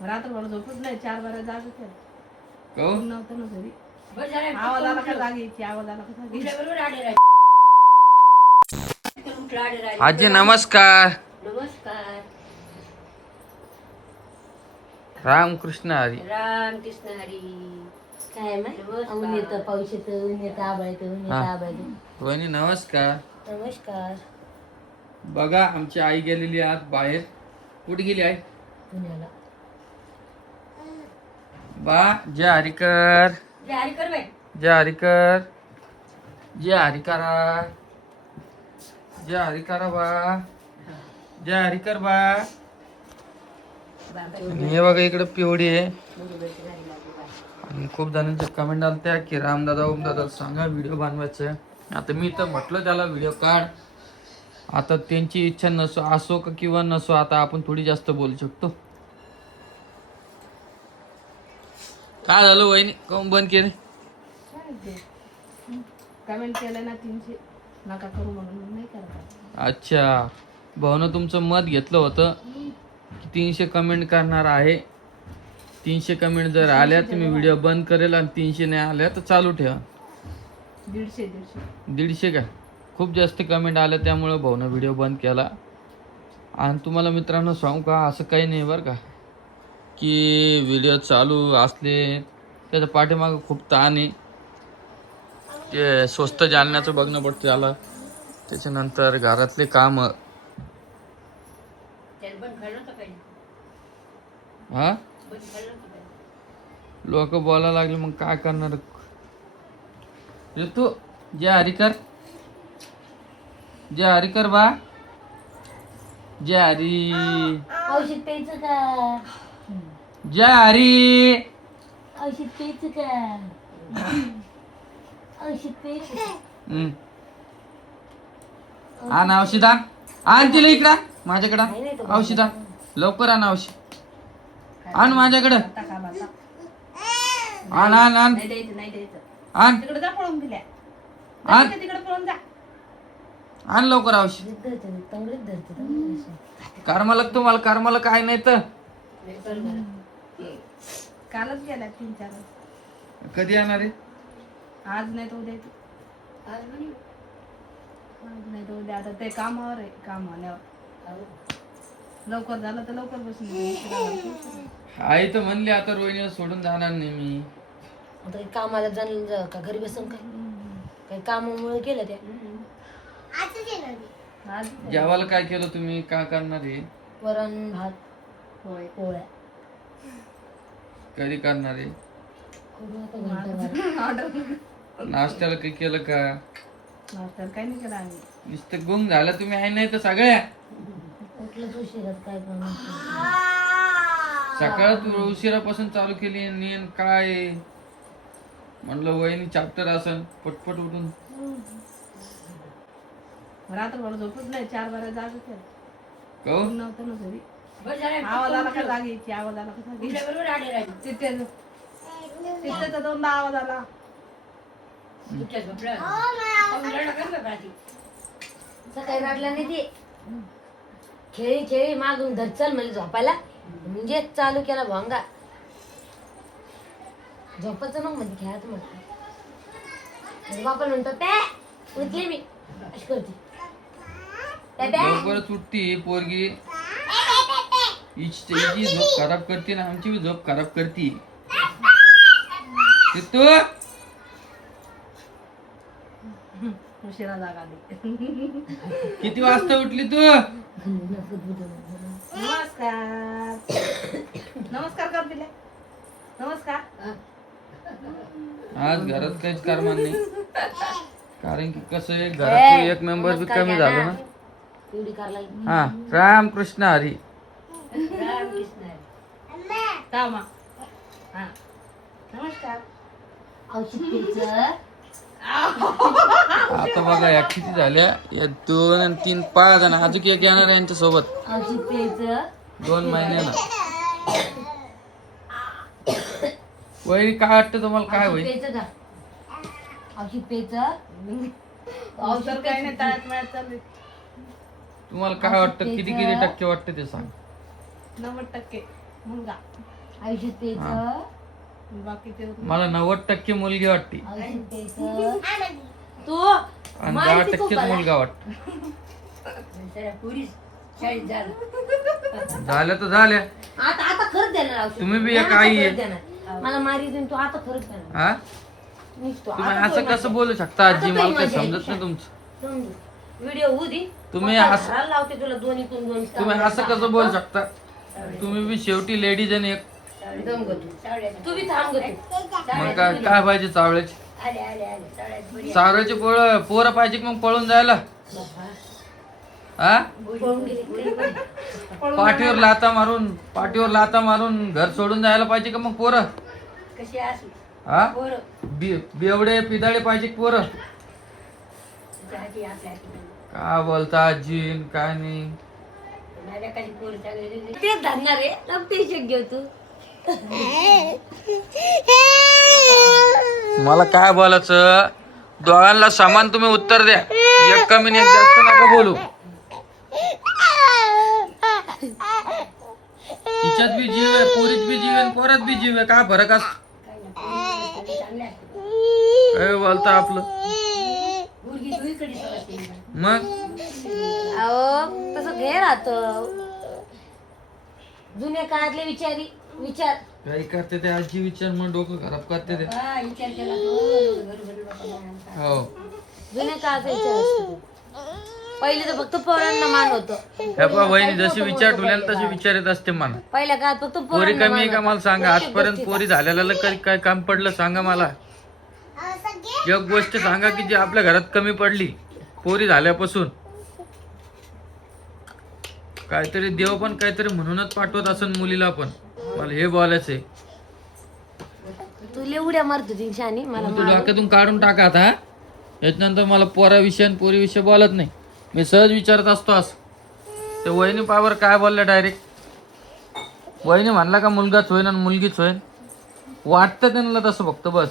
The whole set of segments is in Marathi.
रात्रभर झोपत नाही, 4 बारा जागच आहे. काहून? नव्हतं ना घरी. आवाज आला का जागेची, आवाज आला का जागेची. आजी नमस्कार. नमस्कार. रामकृष्ण हरी. रामकृष्ण हरी. काय ऊन येतं, पाऊस येतं, ऊन येतं, आभाळ येतं, ऊन येतं, आभाळ येतं. वहिनी नमस्कार. नमस्कार. बघा आमची आई गेलेली आत बाहेर. कुठे गेली आई? पुण्याला. बा जय हरिकर. जय हरी कर बाई. जय हरिकर. जय हरिकरा. जय हरिकरा बा. जय हरिकर बा. आणि हे बघा इकडे पिवडी आहे. आणि खूप जणांचे कमेंट आलत्या की रामदादा ओमदादा सांगा व्हिडिओ बनवायचं. आता मी तर म्हटलं त्याला व्हिडिओ काढ. आता त्यांची इच्छा नसो असो का किंवा नसो, आता आपण थोडी जास्त बोलू शकतो. काय झालं वहिनी, काऊन बंद केले? कमेंट केलं ना 300 नका करू म्हणून नाही करत. अच्छा, भाऊनं तुमचं मत घेतलं होतं की 300 कमेंट करणार आहे. 300 कमेंट जर आल्या तर मी व्हिडिओ बंद करेल, आणि 300 नाही आल्या तर चालू ठेवा. 150 का? खूप जास्त कमेंट आल्या त्यामुळे भाऊनं व्हिडिओ बंद केला. आणि तुम्हाला मित्रांनो सांगू का, असं काही नाही बरं का की व्हिडिओ चालू असले त्याच्या पाठीमागं खूप ताण आहे. ते स्वस्त जालन्याचं बघणं पडतं त्याला, त्याच्यानंतर घरातले काम. हा लोक बोलायला लागले मग काय करणार. तू जय हरिकर. जय हरिकर बा. जय हरी. औषध प्यायचं का? जय हरी. औषध प्यायचं का? औषध प्यायचं. आण औषध आण. आण तिला इकडं माझ्याकडं औषध आण. लवकर आण औषध. आण माझ्याकडं. आण आण आण नाही द्यायचं. आण तिकडे जा पळून दिल्या. आण तिकडे पळून जा. आण लवकर औषध. तंगडीत धरते. कर्माला तुम्हाला कर्माला काय नाही तर. कालच गेला 3-4. कधी येणार आहे? आज नाही तर उद्या येतो. आज नाही तर उद्या. आता ते कामावर आहे, काम आल्यावर लवकर झालं तर लवकर बसून. आई तर म्हणली आता रोहिणीला सोडून जाणार नाही मी. आता कामाला जाणं का घरी बसून काय? काही कामामुळे केलं त्या. जेवायला काय केलं तुम्ही? काय करणार आहे? वरण भात पोळ्या. कधी करणार आहे? करू आता घंटा. नाश्त्याला काही केलं का? नाश्ता काही नाही केला आम्ही. नुसतं गुंग झालं तुम्ही आहे नाही तर सगळ्या. उठलंच उशिरात काय करणार. सकाळ तू उशिरापासून चालू केली आणि काय म्हणलं वहिनी चॅप्टर असन पटपट उठून. रात्रभर झोपत नाही, 4 बारा जागच आहे. काहून? नव्हतं ना घरी. आवाज आला का जागेची, आवाज आला का जागेची. तिथे 2दा आवाज आला. सकाळी रडला नाही ते. खेळी मागून धर चल म्हणजे झोपायला, म्हणजे चालू केला भोंगा. झोपायचं मग म्हणजे खेळायचं म्हटलं. बापा म्हणतो त्या उठली मी अशी करते. लवकरच उठती पोरगी. हिची झोप खराब करते ना, आमची बी झोप खराब करते. तू उशिरा जाग आली. किती वाजता उठली तू? नमस्कार. नमस्कार कर दिले. नमस्कार. आज घरात काहीच कारमान नाही, कारण की कसं आहे घरात एक मेंबर बी कमी झालं ना. एवढी कार लागली. हा रामकृष्ण हरी. थांबा. हा नमस्कार. औषध प्यायचं. आता बघा या किती झाल्या, या 2 आणि 3 5 आणि अजून एक येणार आहे यांच्या सोबत औषध प्यायचं 2 महिन्यानं. वहिनी काय वाटतं तुम्हाला? काय होईल? प्यायचं का? औषध प्यायचं. औषध काही नाही, तळ्यात मळ्यात चालू. तुम्हाला काय वाटतं? किती टक्के वाटतं ते सांग. 90% मुलगा. औषध प्यायचं, बाकी ते मला 90% मुलगी वाटते औषध प्यायचं. तू आणि माहिती 10% खूप मला. मुलगा वाटत. शाळेत झालं. झाल्या तर झाल्या. आता आता खरंच देणार औषध. तुम्ही बी नाही, एक आता आई खरंच आहे. देणार. मला मारी देऊन तू आता खरंच देणार. हा निघतो. तुम्ही आता असं तो कसं बोलू शकता आजी? आता मला काही मजा येईल. समजत नाही तुमचं. समजू. व्हिडिओ होऊ दे. तुम्ही पप्पा असं- घराला लावते तुला दोन्ही कून दोन. तुम्ही असं कसं बोलू शकता? तुम्ही बी शेवटी लेडीज आणि एक दम गं तू. तू बी थांब गं तू. मग काय पाहिजे चावळ्याची? चावळ्याची पोरं पाहिजे मग पळून जायला. हा पळून गेली काय? पाठीवर लाता मारून घर सोडून जायला पाहिजे का मग पोरं? कशी असू हा पोरं. बेवडे पिदाळे पाहिजे का पोरं? तुझ्या हाती. काय बोलता आजी काय नाही. माझ्या काही पोरं चांगले तेच धरणार आहे. लम टेन्शन घेऊ तू. मला काय बोलायचं? दोघांना समान तुम्ही उत्तर द्या. एक कमी आणि एक जास्त नका बोलू. तिच्यात बी जीव आहे, पोरीत बी जीव आहे, पोरात बी जीव आहे. काय फरक असतो? काय बोलता आपलं मग? अहो तसं घे राहत. जुन्या काळातले विचार काही करते ते आजी विचार मग डोकं खराब करते ते. हो जुन्या काळाचा विचार असतो. पहिले तर फक्त पोरांना मान होतं. ह्या वहिनी जशी विचार ठेवल्याला तसे विचार येत असते मला. पहिल्या काळात फक्त पोरी पोरांना कमी आहे मान का मला होतं. सांगा. आजपर्यंत पोरी झालेल्याला कधी काय काम पडलं सांगा मला. एक गोष्ट सांगा की जी आपल्या घरात कमी पडली पोरी झाल्यापासून. काहीतरी देव पण काहीतरी म्हणूनच पाठवत असन मुलीला पण. मला हे बोलायचंय. तू लय उड्या मारतो ती शानी मला तू डोक्यातून काढून टाका आता. याच्यानंतर मला पोराविषयी आणि पोरीविषयी बोलत नाही. मी सहज विचारत असतो असं. ते वहिनी पावर काय बोलल्या डायरेक्ट. वहिनी म्हणला का मुलगाच होईन आणि मुलगीच होईन. वाटतं त्यांना तसं फक्त बस.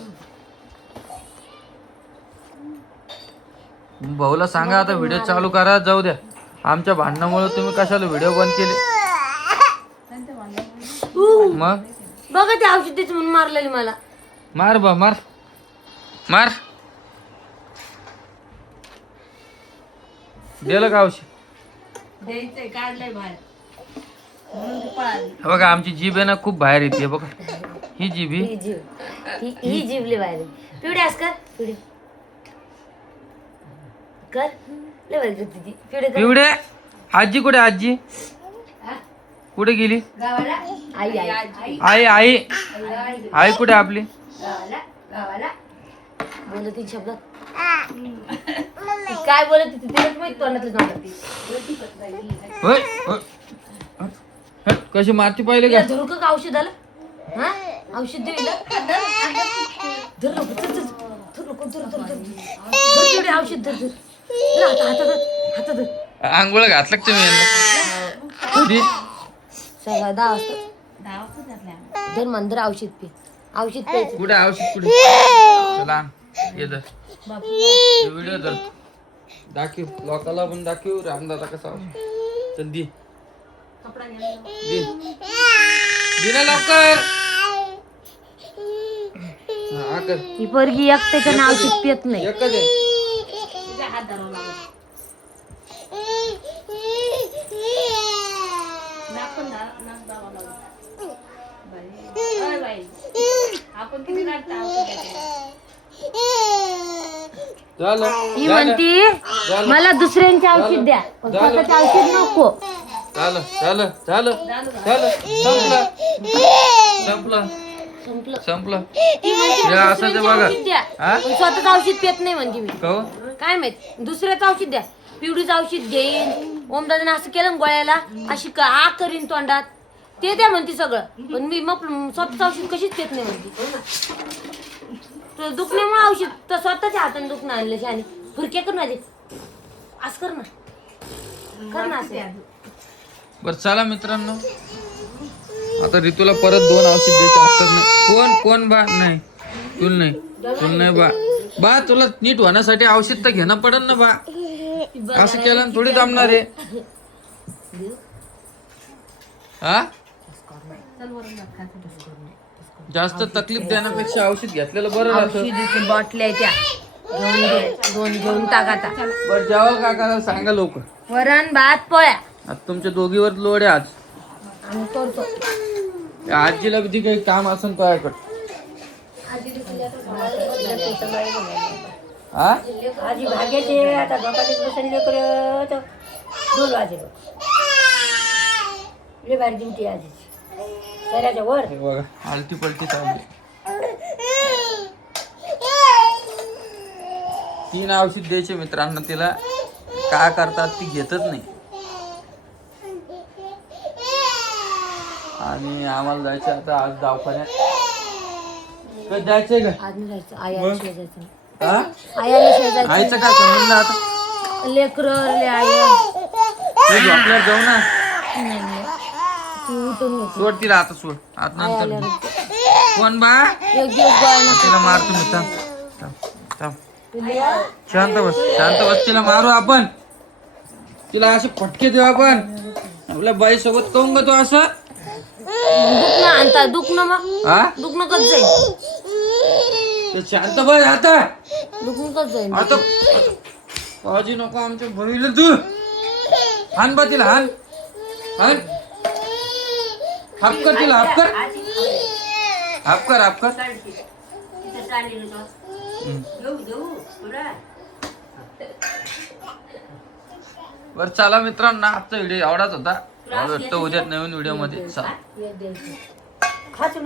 भाऊला सांगा आता व्हिडिओ चालू करा. जाऊ द्या आमच्या भांडणामुळे तुम्ही कशाला व्हिडिओ बंद केले मग? बघा ते औषध द्यायचं म्हणून मारलेली मला. मार बा मार मार. दिलं का औषध? द्यायचंय काढलंय बाहेर म्हणून ती पळाली. बघा आमची जीभ आहे ना खूप बाहेर येते बघा. ही जीभ ही जीव ही जीवली बाहेर. पिवडे आस कर पिवडे कर. लय भारी करते ती. पिवडे कर. पिवडे. आजी कुठे? आजी कुठे गेली? गावाला आई आई आई आई आई कुठे आपली? गावाला बोलत शब्द काय बोलत होती तिलाच माहित. तोंडातच नव्हती. होय, होय. हट, कशी मारती पाहिले का? धरू का औषध आलं? हा औषध देऊ धर नको धर औषध धर हातात धर. आंघोळ घातलं का तुम्ही यांना? कधी? सगळं 10 वाजता धावच घातल्या. धर मंदर औषध पे. औषध प्यायचं. कुठे औषध कुठे? चला ये धर. व्हिडिओ धर. दाखव लोकाला पण दाखव. रामदादा कसा औषध. चल दे कपडा घ्या. दे ना लवकर. हा कर. ही पोरगी एकट्याचं औषध पित नाही. एकच आहे. तिचा हात धरावा लागला. नाक पण नाक दाबावं लागलं. बाई. अय बाई. आपण किती काढता औषधाचे? झालं ही म्हणती मला दुसऱ्यांचे औषध द्या पण स्वतःचे औषध नको. झालं झालं झालं झालं. संपलं संपलं संपलं. ती म्हणते या असं ते दुसऱ्यांचे बघा. औषध द्या हा? पण स्वतःच औषध पित नाही म्हणते मी. कहू काय माहित दुसऱ्याचं औषध द्या. पिवडीचं औषध घेईन. ओमदादाने असं केलं ना गोळ्याला अशी आ करीन तोंडात ते द्या म्हणते सगळं. पण मी मग स्वतःच औषध कशीच पित नाही म्हणते. दुखण्यामुळे औषध तर स्वतःच्या हाताने दुखणं आणलं शाने. फुरक्या कर ना दे असं कर ना असं. बर चला मित्रांनो आता ऋतूला परत 2 औषध द्यायचे असतात. नाही कोण बा नाही तुला नाही बा तुला नीट होण्यासाठी औषध तर घेणं पडेल ना बा. असं केलं थोडी जमणार आहे. हा चल वरून भात खायचं. जास्त तकलीफ देण्यापेक्षा औषध घेतलेलं बरं राहतं. औषधीची बाटल्या त्या घेऊन दे, 2 घेऊन टाक आता. बरं जेवाल काका सांगा लवकर. वरण भात पोळ्या आता तुमच्या दोघीवर लोड आहे आज. आम्ही करतो. त्या आजीला किती काही काम असेल तुझ्याकडे. हा आजी भाग्याचे आता डोक्यात बसले करत 2 वाजे लय भारी ड्युटी आजी शहराच्या वर. हे बघा आलटी पलटी चालली. 3 औषध द्यायचे मित्रांना तिला. काय करतात ती घेतच नाही. आणि आम्हाला जायचं आता आज दवाखान्यात. कधी जायचंय का? आज नाही जायचं. आयाला शेजायचं. हा आयाला शेजायचं. आईचं काय संबंध आता. लेकर आया तू झोपल्यावर जाऊ ना. ती उठून येते. सोड तिला आता सोड. आता आयाला नंतर रडते. कोण बा एक दिवस गोळ्या नको. तिला मारतो मी. थांब थांब. शांत बस शांत बस. तिला मारू आपण. तिला असे फटके देऊ आपण. आपल्या बाई सोबत कहून ग तू असं. दुखणं आणता दुखणं मग हा दुखणं कच जाईल. ते शांत बस आता. दुखणं कच जाईल. आता काळजी नको आमच्या बहिणीला तू. हान बा तिला हान हान. हाप कर तिला हाप कर. हाप कर हाप कर. बर चला मित्रांनो आजचा व्हिडिओ एवढाच होता. भेटतो उद्या नवीन व्हिडिओ मध्ये. चला. खाच